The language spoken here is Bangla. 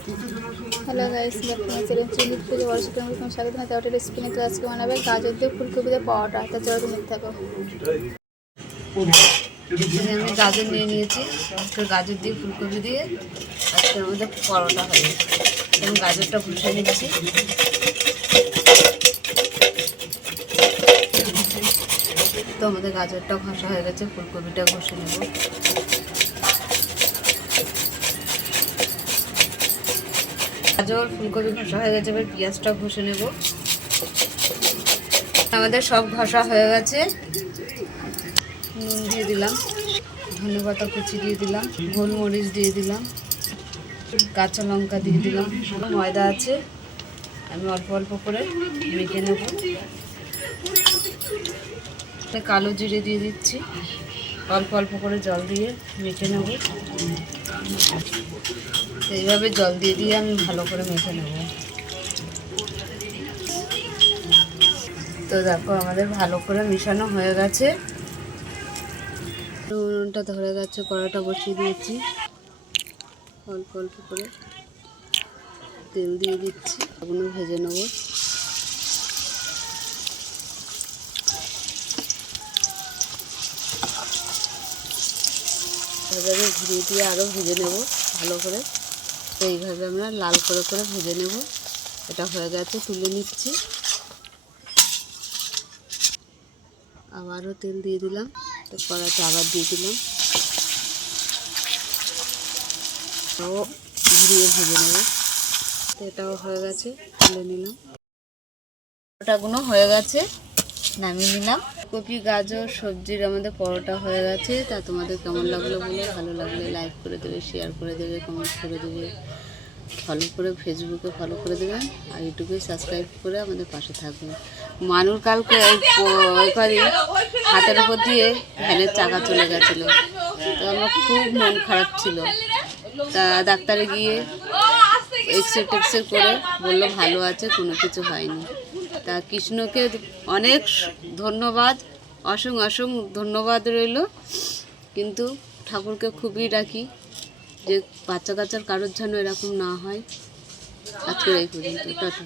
হ্যালো গাইস, আপনারা চ্যানেল চিনিত থেকে বড় শিক্ষা অনুষ্ঠান স্বাগত জানাই। হোটেল স্পিনে তো আজকে বানাবে গাজর দিয়ে ফুলকপি দিয়ে পাওয়াটা। তা চলো তুমি থাকো। আমি গাজর নিয়ে নিয়েছি। আজকে গাজর দিয়ে ফুলকপি দিয়ে আজকে আমাদের পরোটা হবে। এবং গাজরটা ঘষে নিচ্ছি। তো আমাদের গাজরটা ঘষা হয়ে গেছে, ফুলকপিটা ঘষে নেব। গাজর ফুলকপি ঘষা হয়ে গেছে, এবার পেঁয়াজটা ঘষে নেব। আমাদের সব ঘষা হয়ে গেছে। নুন দিয়ে দিলাম, ধনেপাতা কুচি দিয়ে দিলাম, গোলমরিচ দিয়ে দিলাম, কাঁচা লঙ্কা দিয়ে দিলাম। ময়দা আছে, আমি অল্প অল্প করে মেখে নেব। কালো জিরে দিয়ে দিচ্ছি, অল্প অল্প করে জল দিয়ে মেখে নেব। এইভাবে জল দিয়ে দিয়ে আমি ভালো করে মেখে নেব। তো দেখো আমাদের ভালো করে মেশানো হয়ে গেছে। নুনটা ধরে গেছে, কড়াটা বসিয়ে দিয়েছি। অল্প অল্প করে তেল দিয়ে দিচ্ছি, ওগুলো ভেজে নেব। এভাবে ঘুরিয়ে দিয়ে আরও ভেজে নেব ভালো করে। তো এইভাবে আমরা লাল করে করে ভেজে নেব। এটা হয়ে গেছে, তুলে নিচ্ছি। আবারও তেল দিয়ে দিলাম, তো কড়াতে আবার দিয়ে দিলাম, এটাও ঘুরিয়ে ভেজে নেব। তো এটাও হয়ে গেছে, তুলে নিলাম। পরোটাগুলো হয়ে গেছে, নামিয়ে নিলাম। কপি গাজর সবজির আমাদের পরোটা হয়ে গেছে। তা তোমাদের কেমন লাগলো বলে, ভালো লাগলে লাইক করে দেবে, শেয়ার করে দেবে, কমেন্ট করে দেবে, ফলো করে ফেসবুকে ফলো করে দেবেন, আর ইউটিউবে সাবস্ক্রাইব করে আমাদের পাশে থাকবেন। মানুর কালকে হাতের ওপর দিয়ে ভ্যানের চাকা চলে গেছিলো, তো আমার খুব মন খারাপ ছিল। তা ডাক্তারে গিয়ে এক্সরে করে বললো ভালো আছে, কোনো কিছু হয়নি। তা কৃষ্ণকে অনেক ধন্যবাদ, অসংখ্য ধন্যবাদ রইল। কিন্তু ঠাকুরকে খুবই ডাকি যে বাচ্চা কাচ্চার কারোর যেন এরকম না হয়। আজকে এই পর্যন্ত, টাটা।